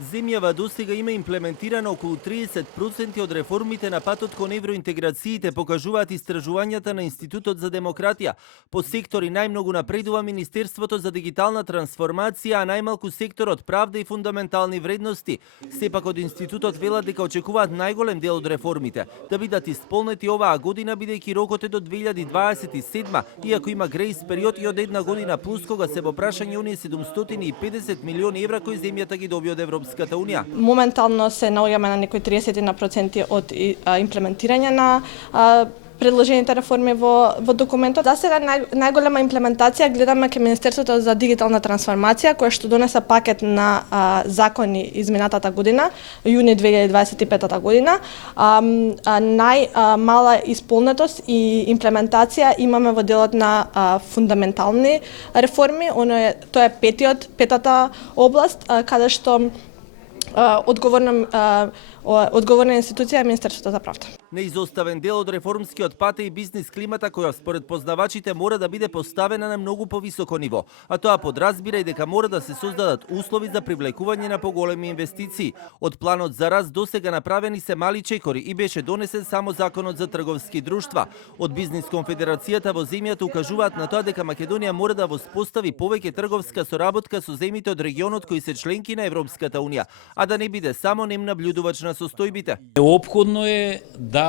Земјава досега има имплементирано околу 30% од реформите на патот кон евроинтеграциите, покажуваат истражувањата на Институтот за демократија. По сектори најмногу напредува Министерството за дигитална трансформација, а најмалку секторот правда и фундаментални вредности. Сепак од Институтот велат дека очекуваат најголем дел од реформите да бидат исполнети оваа година, бидејќи рокот е до 2027, иако има грејс период и од една година плюс, кога се во прашање оние 750 милиони евра кои земјата ги доби од Европската Унија. Моментално се наоѓаме на некои 30% од имплементирање на предложените реформи во документот. За сега најголема имплементација гледаме кај Министерството за дигитална трансформација, која што донесе пакет на закони изминатата година, јуни 2025 година. Најмала исполнетост и имплементација имаме во делот на фундаментални реформи. Тоа е петата област каде што одговорна институција е Министерството за правда. Неизоставен дел од реформскиот пат е и бизнис климата, која според познавачите мора да биде поставена на многу повисоко ниво, а тоа подразбира и дека мора да се создадат услови за привлекување на поголеми инвестиции. Од планот за раст досега направени се мали чекори и беше донесен само законот за трговски друштва. Од Бизнис конфедерацијата во земјата укажуваат на тоа дека Македонија мора да воспостави повеќе трговска соработка со земјите од регионот кои се членки на Европската Унија, а да не биде само нем наблюдувач на состојбите. Неопходно е да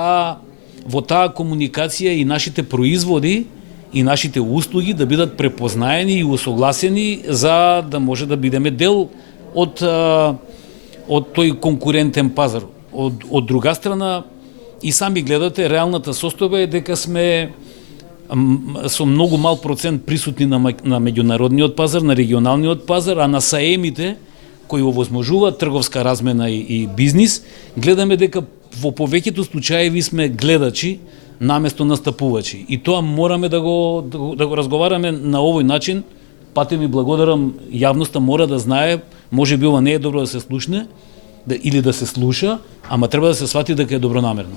во таа комуникација и нашите производи и нашите услуги да бидат препознаени и усогласени за да може да бидеме дел од тој конкурентен пазар. Од друга страна, и сами гледате, реалната состојба е дека сме со многу мал процент присутни на меѓународниот пазар, на регионалниот пазар, а на саемите кои овозможуваат трговска размена и бизнис, гледаме дека во повеќето случаи сме гледачи наместо настапувачи. И тоа мораме да го разговараме на овој начин. Пате ми благодарам, јавноста мора да знае, може би ова не е добро да се слушне или да се слуша, ама треба да се свати дека е добронамерно.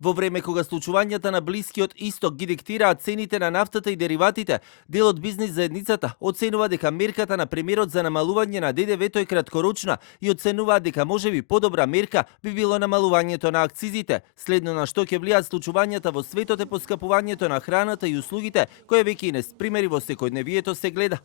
Во време кога случувањата на Блискиот Исток ги диктираат цените на нафтата и дериватите, дел од бизнис заедницата оценува дека мерката на премиерот за намалување на ДДВ-то е краткорочна и оценуваат дека можеби подобра мерка би било намалувањето на акцизите, следно на што ќе влијаат случувањата во светот е поскапувањето на храната и услугите, која веќе и низ примери во секојдневието се гледа.